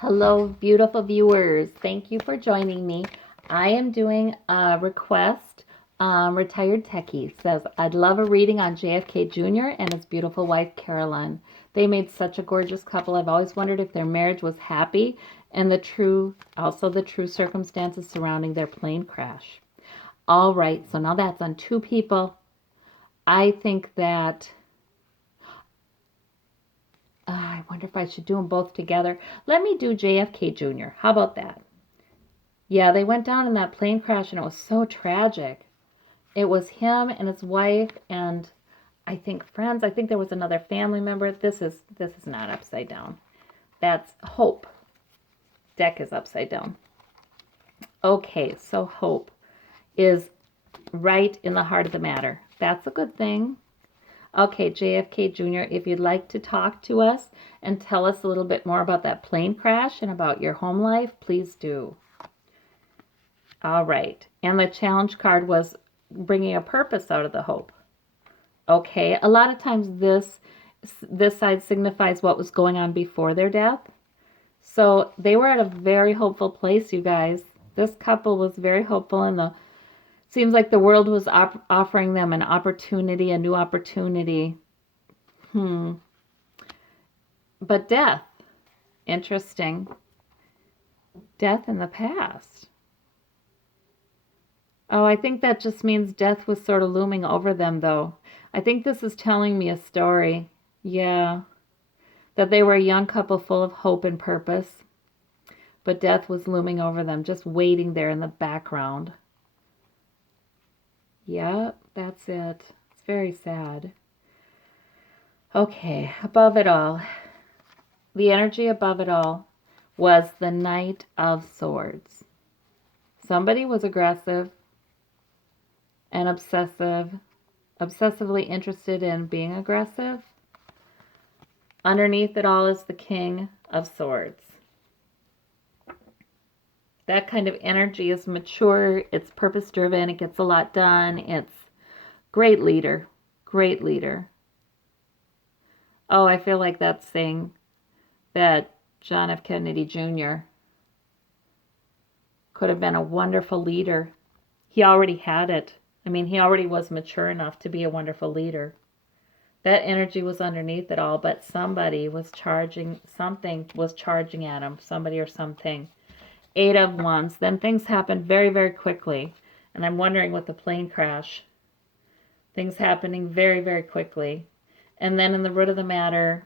Hello, beautiful viewers. Thank you for joining me. I am doing a request. Retired Techie says, I'd love a reading on JFK Jr. and his beautiful wife, Carolyn. They made such a gorgeous couple. I've always wondered if their marriage was happy and also the true circumstances surrounding their plane crash. All right, so now that's on two people. I think that I wonder if I should do them both together. Let me do JFK Jr. How about that? Yeah, they went down in that plane crash and it was so tragic. It was him and his wife and I think friends. I think there was another family member. This is not upside down. That's Hope. Deck is upside down. Okay, so Hope is right in the heart of the matter. That's a good thing. Okay, JFK Jr., if you'd like to talk to us and tell us a little bit more about that plane crash and about your home life, please do. All right, and the challenge card was bringing a purpose out of the hope. Okay, a lot of times this side signifies what was going on before their death. So they were at a very hopeful place, you guys. This couple was very hopeful, and seems like the world was offering them an opportunity, a new opportunity. But death, interesting. Death in the past. Oh, I think that just means death was sort of looming over them, though. I think this is telling me a story. Yeah. That they were a young couple full of hope and purpose. But death was looming over them, just waiting there in the background. Yeah, that's it. It's very sad. Okay, above it all. The energy above it all was the Knight of Swords. Somebody was aggressive and obsessively interested in being aggressive. Underneath it all is the King of Swords. That kind of energy is mature, it's purpose-driven, it gets a lot done, it's great leader, great leader. Oh, I feel like that's saying that John F. Kennedy Jr. could have been a wonderful leader. He already had it. I mean, he already was mature enough to be a wonderful leader. That energy was underneath it all, but something was charging at him, somebody or something. 8 of Wands. Then things happened very, very quickly. And I'm wondering with the plane crash, things happening very, very quickly. And then in the root of the matter,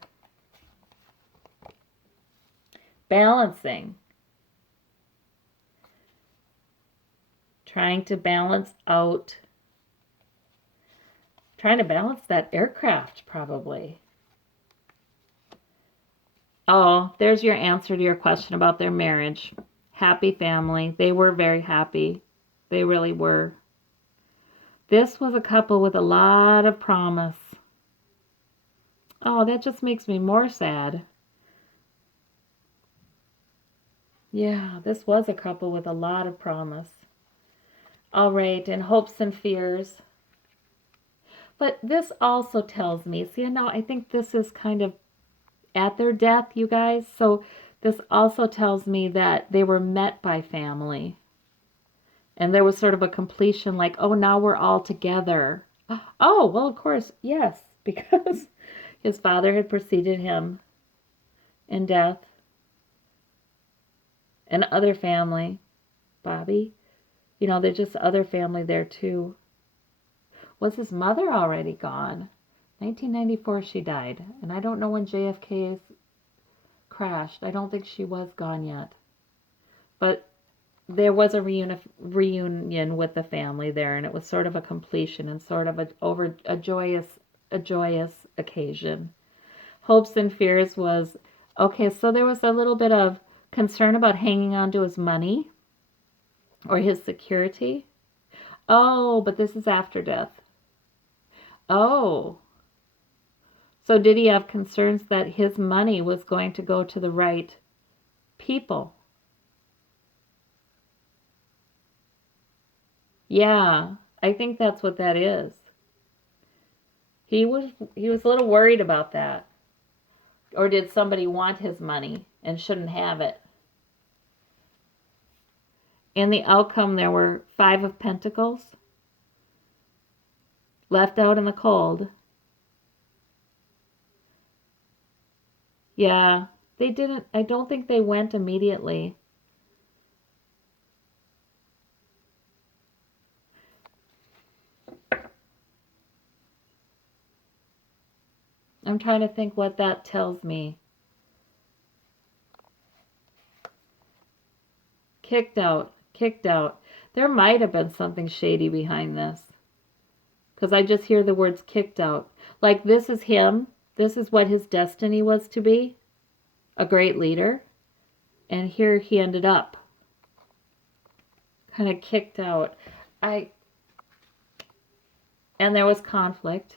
balancing. Trying to balance that aircraft, probably. Oh, there's your answer to your question about their marriage. Happy family. They were very happy. They really were. This was a couple with a lot of promise. Oh, that just makes me more sad. Yeah, this was a couple with a lot of promise. All right, and hopes and fears. But this also tells me, see, now I think this is kind of at their death, you guys. So this also tells me that they were met by family. And there was sort of a completion like, oh, now we're all together. Oh, well, of course, yes, because his father had preceded him in death. And other family, Bobby, there's just other family there too. Was his mother already gone? 1994 she died. And I don't know when JFK's crashed. I don't think she was gone yet. But there was a reunion with the family there, and it was sort of a completion and sort of a joyous occasion. Hopes and fears was, okay, so there was a little bit of concern about hanging on to his money or his security. Oh, but this is after death. Oh. So did he have concerns that his money was going to go to the right people? Yeah, I think that's what that is. He was a little worried about that. Or did somebody want his money? and shouldn't have it. In the outcome, there were 5 of Pentacles left out in the cold. Yeah, they didn't, I don't think they went immediately. I'm trying to think what that tells me. Kicked out, kicked out. There might have been something shady behind this. Because I just hear the words kicked out. Like, this is him. This is what his destiny was to be. A great leader. And here he ended up. Kind of kicked out. And there was conflict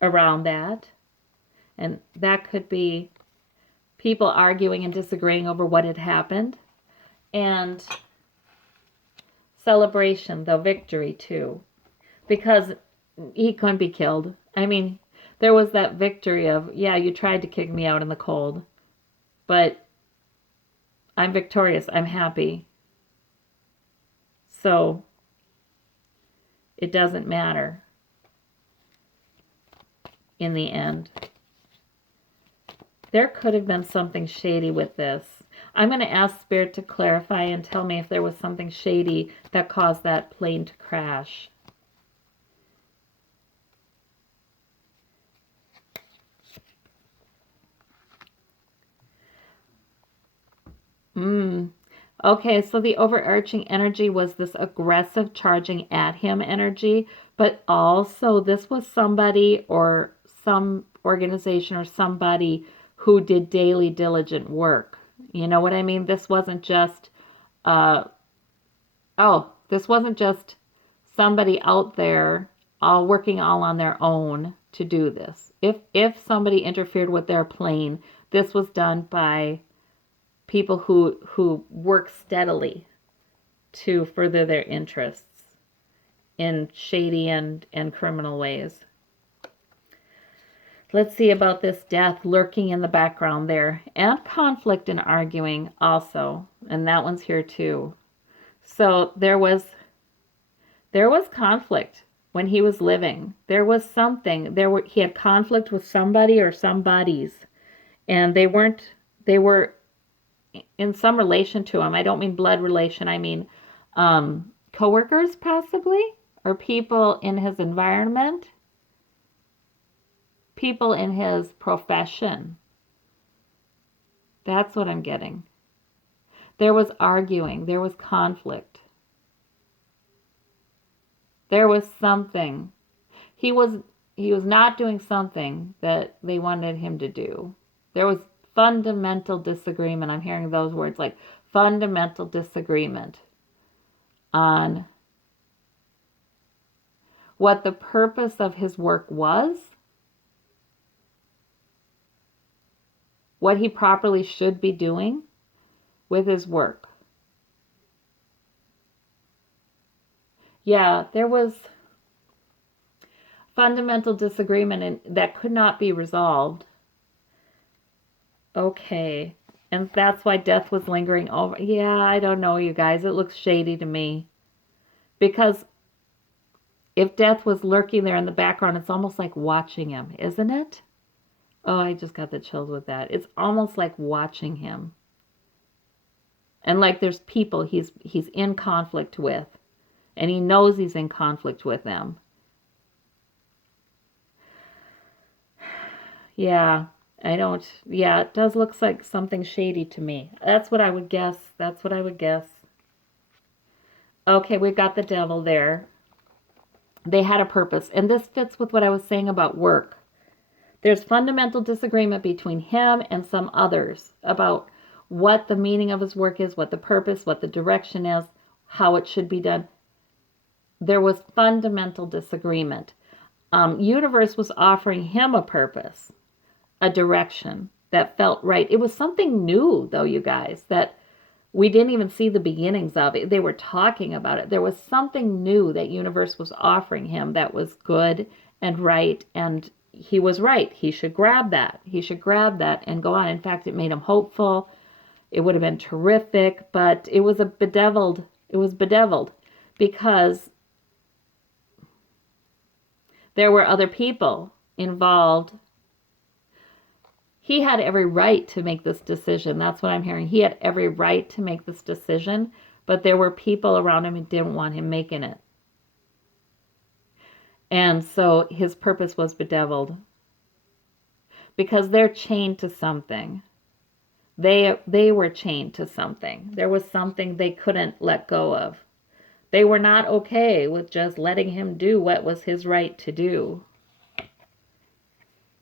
around that. And that could be people arguing and disagreeing over what had happened. And celebration, the victory too. Because he couldn't be killed. I mean, there was that victory of, yeah, you tried to kick me out in the cold, but I'm victorious. I'm happy. So it doesn't matter in the end. There could have been something shady with this. I'm going to ask Spirit to clarify and tell me if there was something shady that caused that plane to crash. Okay, so the overarching energy was this aggressive charging at him energy, but also this was somebody or some organization or somebody who did daily diligent work. You know what I mean? This wasn't just, this wasn't just somebody out there all working all on their own to do this. If somebody interfered with their plane, this was done by people who work steadily to further their interests in shady and criminal ways. Let's see about this death lurking in the background there. And conflict and arguing also. And that one's here too. So there was conflict when he was living. There was something. He had conflict with somebody or somebodies. And they were in some relation to him. I don't mean blood relation. I mean coworkers possibly, or people in his environment, people in his profession. That's what I'm getting. There was arguing. There was conflict. There was something. He was not doing something that they wanted him to do. There was fundamental disagreement. I'm hearing those words, like fundamental disagreement on what the purpose of his work was, what he properly should be doing with his work. Yeah, there was fundamental disagreement and that could not be resolved. Okay. And that's why death was lingering over. Yeah, I don't know, you guys. It looks shady to me. Because if death was lurking there in the background, it's almost like watching him, isn't it? Oh, I just got the chills with that. It's almost like watching him. And like there's people he's in conflict with. And he knows he's in conflict with them. Yeah. It does look like something shady to me. That's what I would guess. That's what I would guess. Okay, we've got the devil there. They had a purpose. And this fits with what I was saying about work. There's fundamental disagreement between him and some others about what the meaning of his work is, what the purpose, what the direction is, how it should be done. There was fundamental disagreement. Universe was offering him a purpose, a direction that felt right. It was something new, though, you guys, that we didn't even see the beginnings of it. They were talking about it. There was something new that universe was offering him that was good and right, and he was right. He should grab that. He should grab that and go on. In fact, it made him hopeful. It would have been terrific, but it was bedeviled because there were other people involved. He had every right to make this decision. That's what I'm hearing. He had every right to make this decision, but there were people around him who didn't want him making it. And so his purpose was bedeviled because they're chained to something. They were chained to something. There was something they couldn't let go of. They were not okay with just letting him do what was his right to do.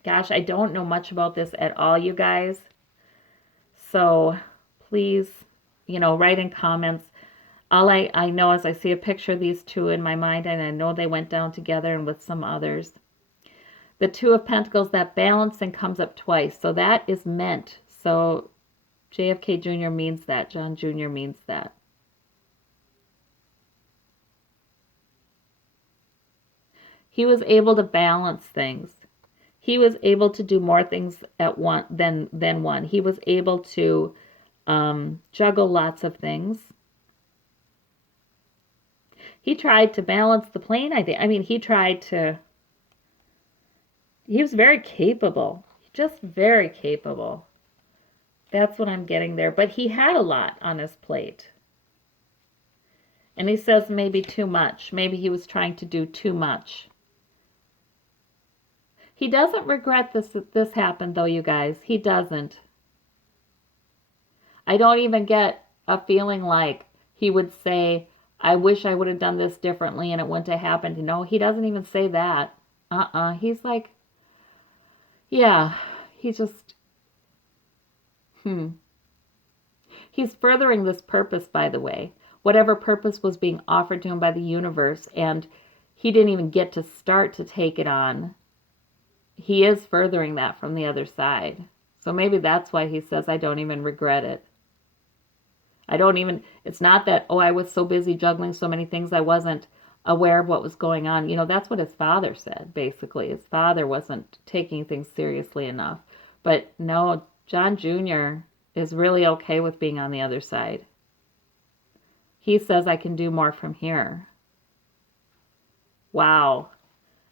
Gosh, I don't know much about this at all, you guys. So please, write in comments. All I know is I see a picture of these two in my mind, and I know they went down together and with some others. The Two of Pentacles, that balancing comes up twice. So that is meant. So JFK Jr. means that. John Jr. means that. He was able to balance things. He was able to do more things at one than one. He was able to juggle lots of things. He tried to balance the plane, I think. I mean, he was very capable. Just very capable. That's what I'm getting there. But he had a lot on his plate. And he says maybe too much. Maybe he was trying to do too much. He doesn't regret this happened, though, you guys. He doesn't. I don't even get a feeling like he would say, I wish I would have done this differently and it wouldn't have happened. No, he doesn't even say that. He's like, yeah, he's just, He's furthering this purpose, by the way. Whatever purpose was being offered to him by the universe, and he didn't even get to start to take it on. He is furthering that from the other side. So maybe that's why he says, I don't even regret it. It's not that, I was so busy juggling so many things I wasn't aware of what was going on. That's what his father said, basically. His father wasn't taking things seriously enough. But no, John Jr. is really okay with being on the other side. He says, I can do more from here. Wow.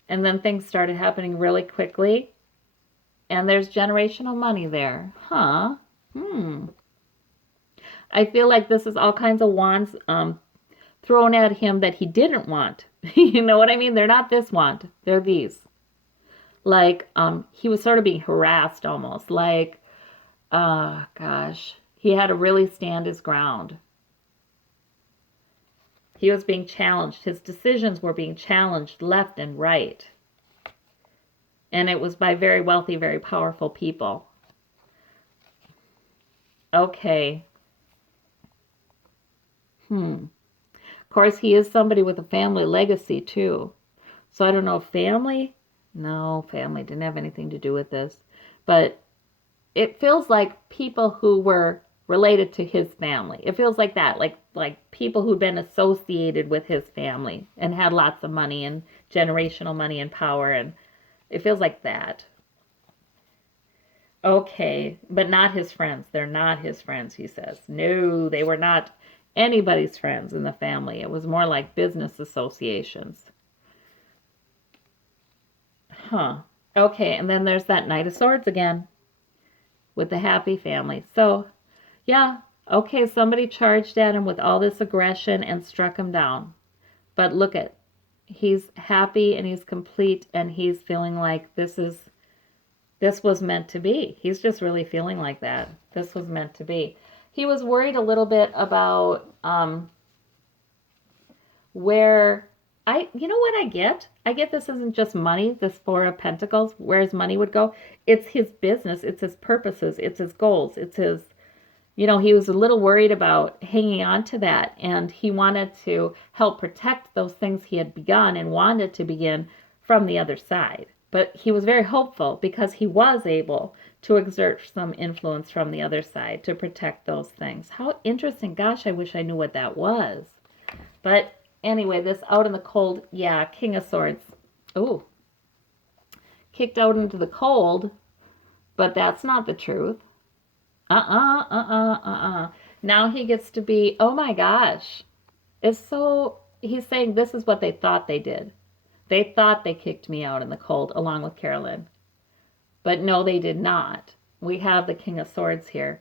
And then things started happening really quickly. And there's generational money there. Huh? I feel like this is all kinds of wands thrown at him that he didn't want. You know what I mean? They're not this wand. They're these. Like, he was sort of being harassed almost. Like, gosh. He had to really stand his ground. He was being challenged. His decisions were being challenged left and right. And it was by very wealthy, very powerful people. Okay. Of course, he is somebody with a family legacy, too. So I don't know, family? No, family didn't have anything to do with this. But it feels like people who were related to his family. It feels like that, like people who'd been associated with his family and had lots of money and generational money and power, and it feels like that. Okay, but not his friends. They're not his friends, he says. No, they were not anybody's friends in the family. It was more like business associations. Okay, and then there's that Knight of Swords again with the happy family. So, yeah, okay, somebody charged at him with all this aggression and struck him down. But look at, he's happy and he's complete and he's feeling like this was meant to be. He's just really feeling like that. This was meant to be. He was worried a little bit about where you know what I get? I get this isn't just money, this Four of Pentacles, where his money would go. It's his business, it's his purposes, it's his goals, it's his, he was a little worried about hanging on to that, and he wanted to help protect those things he had begun and wanted to begin from the other side. But he was very hopeful because he was able to exert some influence from the other side to protect those things. How interesting. Gosh, I wish I knew what that was. But anyway, this out in the cold, yeah, King of Swords. Ooh. Kicked out into the cold, but that's not the truth. Now he gets to be, oh my gosh. He's saying this is what they thought they did. They thought they kicked me out in the cold along with Carolyn. But no, they did not. We have the King of Swords here.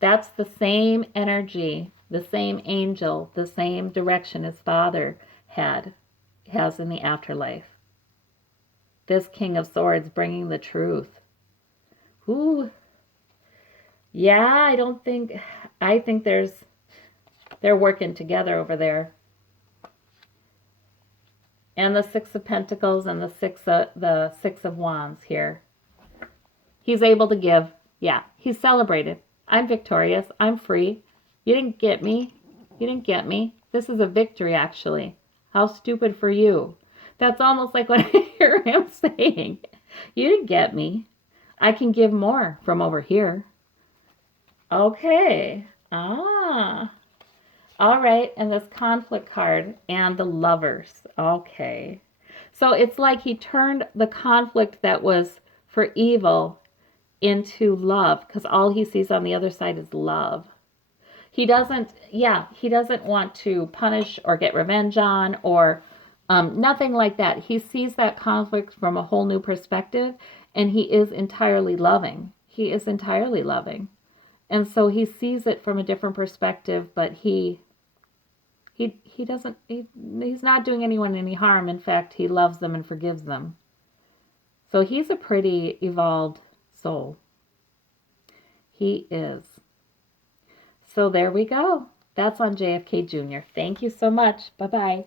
That's the same energy, the same angel, the same direction his father has in the afterlife. This King of Swords bringing the truth. Ooh. Yeah, I think they're working together over there. And the Six of Pentacles and the Six of Wands here. He's able to give. Yeah, he's celebrated. I'm victorious. I'm free. You didn't get me. You didn't get me. This is a victory, actually. How stupid for you. That's almost like what I hear him saying. You didn't get me. I can give more from over here. Okay. All right, and this conflict card and the lovers. Okay. So it's like he turned the conflict that was for evil into love, because all he sees on the other side is love. He doesn't want to punish or get revenge on or nothing like that. He sees that conflict from a whole new perspective, and he is entirely loving. He is entirely loving. And so he sees it from a different perspective, but he's not doing anyone any harm. In fact, he loves them and forgives them. So he's a pretty evolved soul. He is. So there we go. That's on JFK Jr. Thank you so much. Bye-bye.